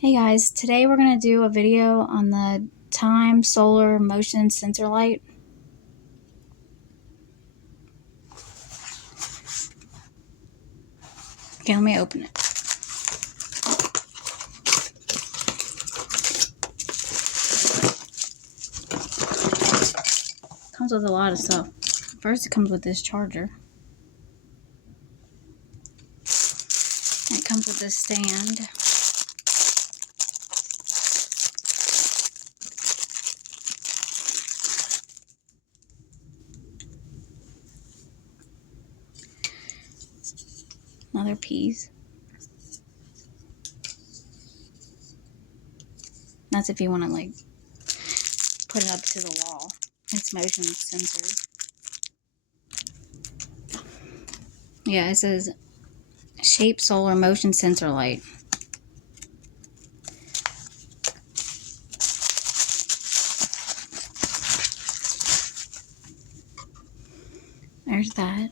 Hey guys, today we're going to do a video on the Tryme solar motion sensor light. Okay, let me open it. Comes with a lot of stuff. First it comes with this charger. And it comes with this stand. Another piece. That's if you want to like put it up to the wall. It's motion sensor. Yeah, it says shape solar motion sensor light. There's that.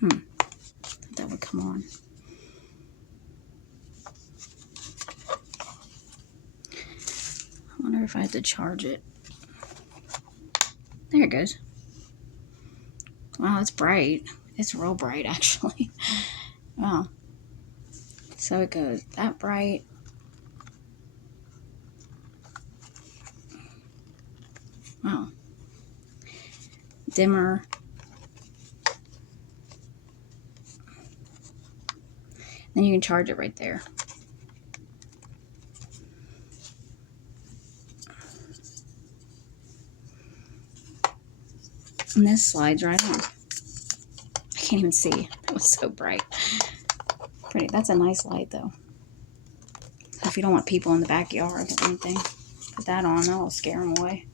Thought that would come on. I wonder if I have to charge it. There it goes. Wow, it's bright. It's real bright, actually. Wow. So it goes that bright. Wow. Dimmer. Then you can charge it right there. And this slides right on. I can't even see. That was so bright. Pretty. That's a nice light, though. So if you don't want people in the backyard or anything, put that on. That'll scare them away.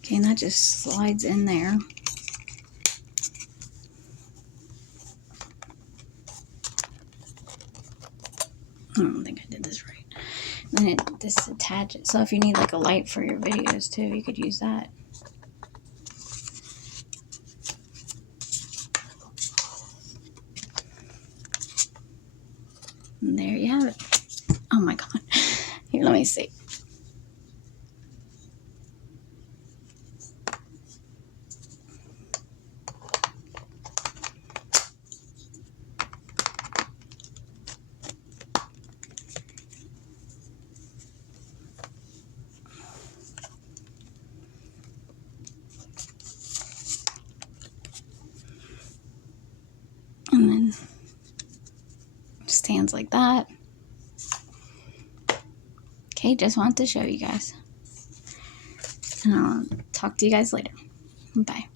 Okay, and that just slides in there. I don't think I did this right. And then this attaches. So if you need like a light for your videos too, you could use that. And there you have it. Oh my god. Here, let me see. And then stands like that. Okay, just wanted to show you guys. And I'll talk to you guys later. Bye.